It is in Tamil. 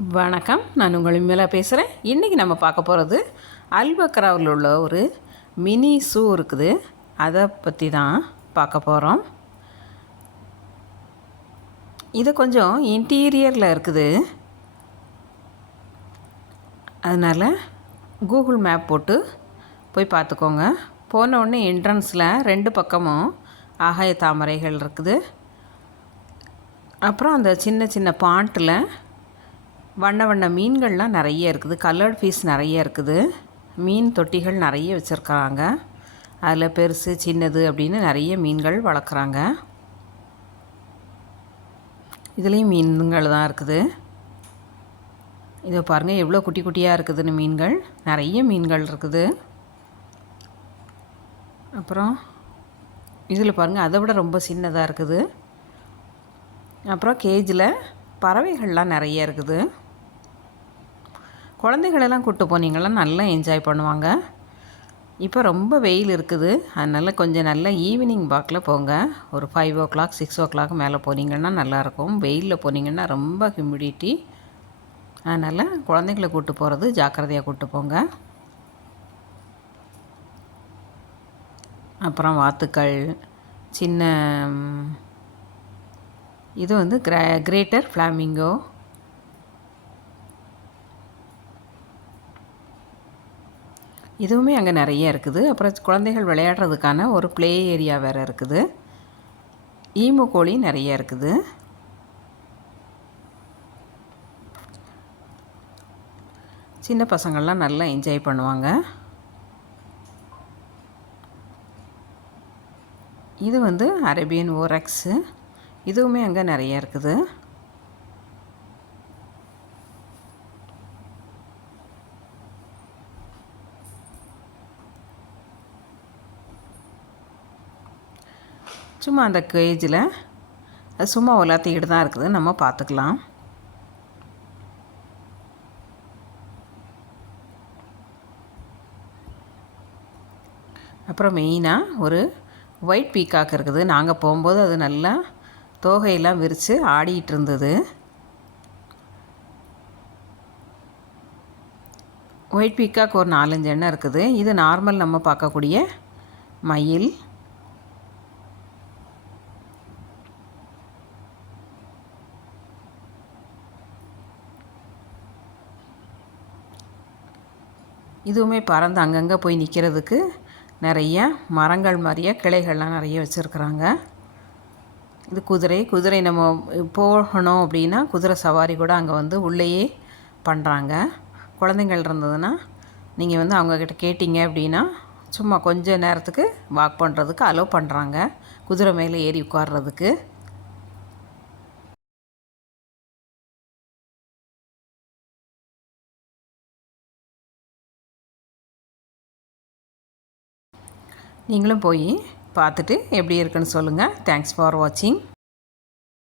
வணக்கம், நான் உங்கள் விமலா பேசுகிறேன். இன்றைக்கி நம்ம பார்க்க போகிறது அல்பக்ராவில் உள்ள ஒரு மினி ஸூ இருக்குது. அதை பற்றி தான் பார்க்க போகிறோம். இது கொஞ்சம் இன்டீரியரில் இருக்குது. அதனால் கூகுள் மேப் போட்டு போய் பார்த்துக்கோங்க. போன உடனே என்ட்ரன்ஸில் 2 பக்கமும் ஆகாய தாமரைகள் இருக்குது. அப்புறம் அந்த சின்ன சின்ன பாண்டில் வண்ண வண்ண மீன்கள்லாம் நிறைய இருக்குது. கலர்ட் ஃபிஷ் நிறைய இருக்குது. மீன் தொட்டிகள் நிறைய வச்சுருக்காங்க. அதில் பெருசு சின்னது அப்படின்னு நிறைய மீன்கள் வளர்க்குறாங்க. இதுலேயும் மீன்கள் தான் இருக்குது. இதை பாருங்கள் எவ்வளோ குட்டி குட்டியாக இருக்குதுன்னு மீன்கள். நிறைய மீன்கள் இருக்குது. அப்புறம் இதில் பாருங்கள் அதை விட ரொம்ப சின்னதாக இருக்குது. அப்புறம் கேஜில் பறவைகள்லாம் நிறைய இருக்குது. குழந்தைகளெல்லாம் கூப்பிட்டு போனீங்கன்னா நல்லா என்ஜாய் பண்ணுவாங்க. இப்போ ரொம்ப வெயில் இருக்குது. அதனால் கொஞ்சம் நல்லா ஈவினிங் வாக்கில் போங்க. ஒரு 5 o'clock 6 o'clock மேலே போனீங்கன்னா நல்லாயிருக்கும். வெயிலில் போனீங்கன்னா ரொம்ப ஹியூமிடிட்டி. அதனால் குழந்தைகளை கூப்பிட்டு போகிறது ஜாக்கிரதையாக கூப்பிட்டு போங்க. அப்புறம் வாத்துக்கள், சின்ன இது வந்து கிரேட்டர் ஃப்ளாமிங்கோ. இதுவுமே அங்கே நிறைய இருக்குது. அப்புறம் குழந்தைகள் விளையாடுறதுக்கான ஒரு ப்ளே ஏரியா வேறு இருக்குது. ஈமு கோழி நிறைய இருக்குது. சின்ன பசங்கள்லாம் நல்லா என்ஜாய் பண்ணுவாங்க. இது வந்து அரேபியன் ஓரக்ஸு. இதுவுமே அங்கே நிறைய இருக்குது. சும்மா அந்த கேஜில் அது சும்மா உலாத்திக்கிட்டு தான் இருக்குது. நம்ம பார்த்துக்கலாம். அப்புறம் மெயினாக ஒரு ஒயிட் பீகாக் இருக்குது. நாங்கள் போகும்போது அது நல்லா தோகையெல்லாம் விரித்து ஆடிக்கிட்டு இருந்தது. ஒயிட் பீகாக் ஒரு 4-5 எண்ணம் இருக்குது. இது நார்மல் நம்ம பார்க்கக்கூடிய மயில். இதுவுமே பறந்து அங்கங்கே போய் நிற்கிறதுக்கு நிறைய மரங்கள் மாதிரியே கிளைகள்லாம் நிறைய வச்சுருக்குறாங்க. இது குதிரை நம்ம போகணும் அப்படின்னா குதிரை சவாரி கூட அங்கே வந்து உள்ளேயே பண்ணுறாங்க. குழந்தைங்கள் இருந்ததுன்னா நீங்கள் வந்து அவங்கக்கிட்ட கேட்டிங்க அப்படின்னா சும்மா கொஞ்சம் நேரத்துக்கு வாக் பண்ணுறதுக்கு அலோவ் பண்ணுறாங்க, குதிரை மேலே ஏறி உட்கார்றதுக்கு. நீங்களும் போய் பார்த்துட்டு எப்படி இருக்குன்னு சொல்லுங்கள். தேங்க்ஸ் ஃபார் வாட்சிங்.